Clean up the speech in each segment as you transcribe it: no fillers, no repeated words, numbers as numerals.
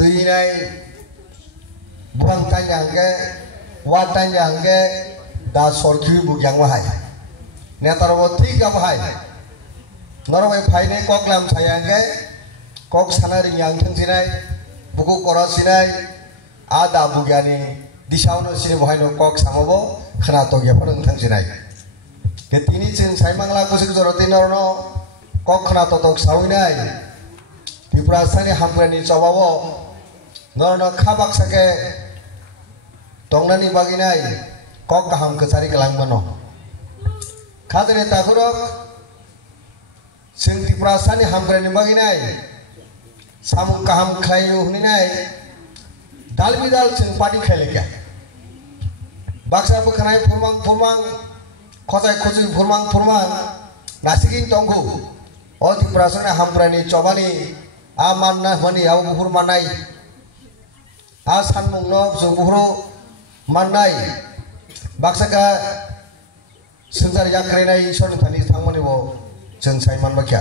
tuinai buang tanya angke wat tanya angke da sorki bugyang wahai netar woti ka wahai norway phaine kok lam saya angke kok sanari yang thangsinai buku korosinai ada bugyani disauno sini wahai no kok samabo khana to ge phorong thangsinai ketini chen saimangla kusik joroti norno kok khana to tok sawinai Diprasani hamprani cawawo nono kabak sake tongnani baginai kok kaham kesari kelang mano kadene takurok sing diprasani hamprani baginai samung kaham khayu huninai dal bidal sing padi khaileka baksa bukhanai furmang khosai khosi furmang nasigin tonggu o diprasani hamprani cobani amanah mani au buhur manai asan mungno buhuru manai baksaka sengsar yakrenai son thani thangmani bo sengsai man bakya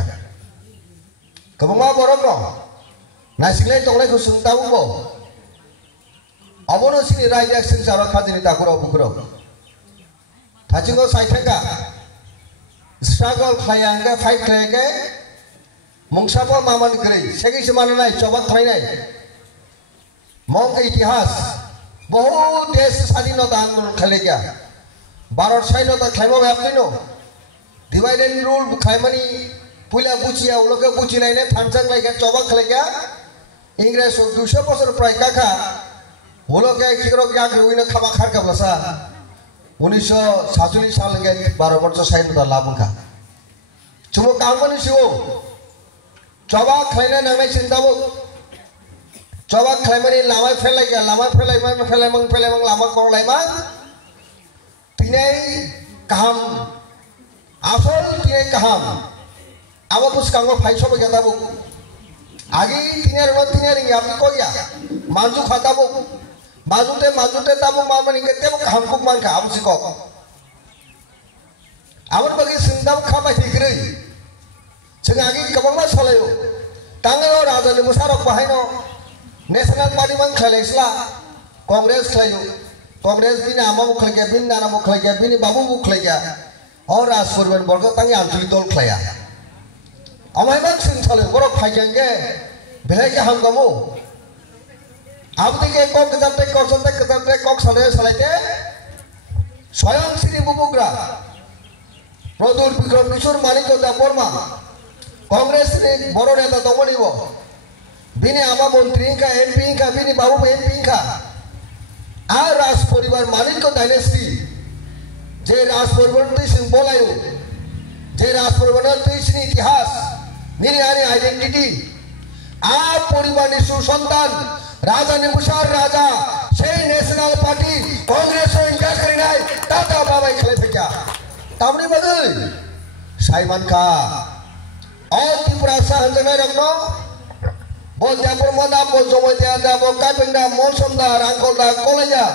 kebama borok no nasiklai tonglai ko sungtau bo abono sini raja sengsar khajini takuro bukuro thachingo saithaka struggle khayanga fight khayanga Mungsapa maman kiri, segi semana naik coba try naik. Mau ke इतिहास, बहुत देश स्वाधीनता आंदोलन खेलेगा. भारत स्वाधीनता खेलने में अपने नो, divide and rule खेलने पुला बुचिया उलोग के बुची लाइने थांचंग लाइके coba खेलेगा. इंग्लिश और दूसरे पोस्टर प्राय काका, उलोग के किरो क्या करूँ इन्हें खामा खार का बलसा. 1947 साल के 12 वर्ष स्वाधीनता लाभ का. cuma kamu ni siu. Coba kalian namai cinta bu, coba kalian ini lama felai mang lama kau lama, tinai kaham, asal tinai kaham, awak pun sekarang file shop kita bu, agi tinai ringi apa kau ya, maju kata bu, maju te tabu mama ni kita bu kaham kuk man kah abu sikok, awak bagi cinta bu kah masih kiri. Sengagi kabangma solayo tangalo raja ni musarok bahino national party mang khalaisla congress bini ama mukhlege bin nana mukhlege bini babu mukhlege aur raj purban borgo tangi anjali dol khlaya amai bang sing solayo borok phaikenge belai ke hamgamu abdike kok kejante kok salaite swayam sini bubugra Rodur Bikram Kishore Maniko Daporma Congress ni boro neta tongoni bo bini ama montri ka MP ka bini babu MP ka a ras poribar manik ko dynasty je ras poribar tu symbol ayu je ras poribar tu sini itihas niri hari identity a poribar ni susantan raja ni musar raja sei national party congress o inja karinai tata babai khale phekya tamni bagai saiman ka और त्रिपुरासा हंजनाय रखनो बोल जापुर मदा बोल जोमतिया दा बोल काइपिंदा मोसमदा रांकोलदा कोलेजा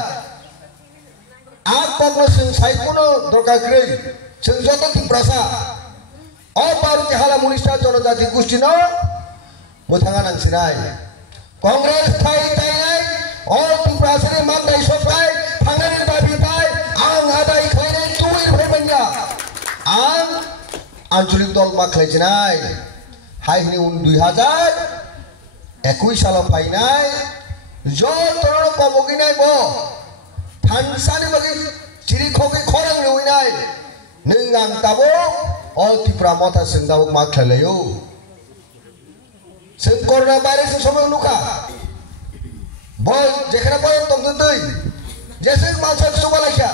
आप पगनो सिंह साइकुनो दरकार करै सिंह जतो त्रिपुरासा और बारु के हाला मुनिस्टा जनजाति गोष्ठीनो मुथाङा नांसिनाय कांग्रेस थाइ थाइनाय और त्रिपुरासानि मानदाय सफाय थांनानै दाबिबाय आं आदाय खायनाय तुइ फैबायना आं आंचलिक दल माख्लायजिनाय हायनि उन 2021 सालाव फायनाय जतनो कमगिनाय बो थानसानि बगि चिरिखगि खरं लुइनाय नों आं दाबो अल त्रिपुरा मथा सिंदाव माख्लायलायो जों करना भाइरास समय नुखा बल जेखाने बय तंगदै जेसे मानसा सुबालायखा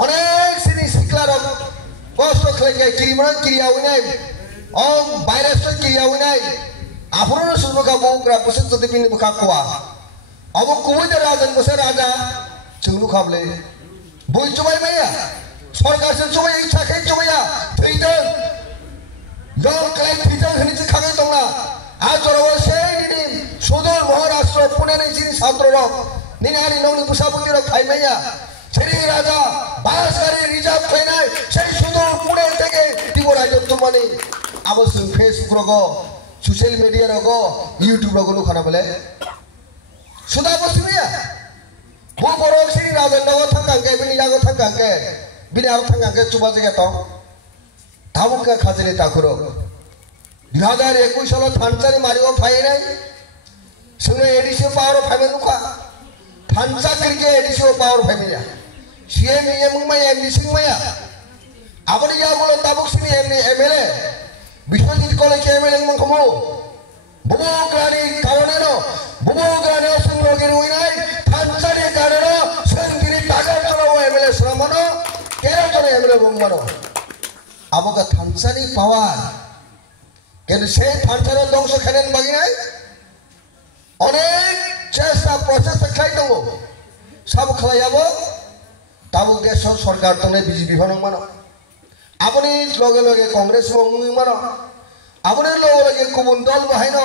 अनेक सिनि सिक्लारक कष्ट खेलेगा किरीमन किरियाविनाय ओम भाइरास तो किरियाविनाय आफुरनो सुबका बौग्रा पुसत जदि बिनि बुखा खवा अब कुबै द राजन बसे राजा जोंलु खाबले बय जुबाय माया सरकार से जुबाय इच्छा खे जुबाया थैदों लं क्लाइन थैदों हनिजि खागै दंना आ जराव सेनि सुदूर महाराष्ट्र पुणे नि जिनि छात्र रक निनानि नौनि बुसाबुति रक खायमाया सेरि राजा बासगारि रिजार्व खायनाय सेरि सुदूर पुणे থেকে त्रिपुरा जत्तुमानि आबो जों फेसबुक रग सोशल मीडिया रग यूट्यूब रग नुखाना बोले sudah bosnya bu borok sini raja nawa thangkangke bini jago thangkangke bini aro thangkangke coba jaga tong tamu ke khazini takuro 2021 সালে থানচারি মারিও ফাই নাই সঙ্গে এডিসিও পাওয়ার ফাইবে নুকা থানচা ক্রিকে এডিসিও পাওয়ার ফাইবে না সিএম ইএম মাই MD Singh মায়া আপনি যা বলো তাবুক সিনি এমনি এমএলএ বিশ্বজিৎ কলেজ এমএলএ মখমো বুবুগ্রানি কারণে ন বুবুগ্রানি সংরগের উইনাই থানচারি কারণে সঙ্গিনি টাকা কালো এমএলএ শ্রমনো কেরা করে এমএলএ বংমানো আবকা থানচারি পাওয়ার কিন্তু সেই থানচারের ধ্বংস খেলেন বাকি নাই অনেক চেষ্টা প্রচেষ্টা খাই দङ সব খালাইয়াবো তাবুক দেশ সরকার দনে বিজেপি ভানো মানো আপনি লগে লগে কংগ্রেস মানো আপনি লগে লগে গুবুন দল বাহাইনো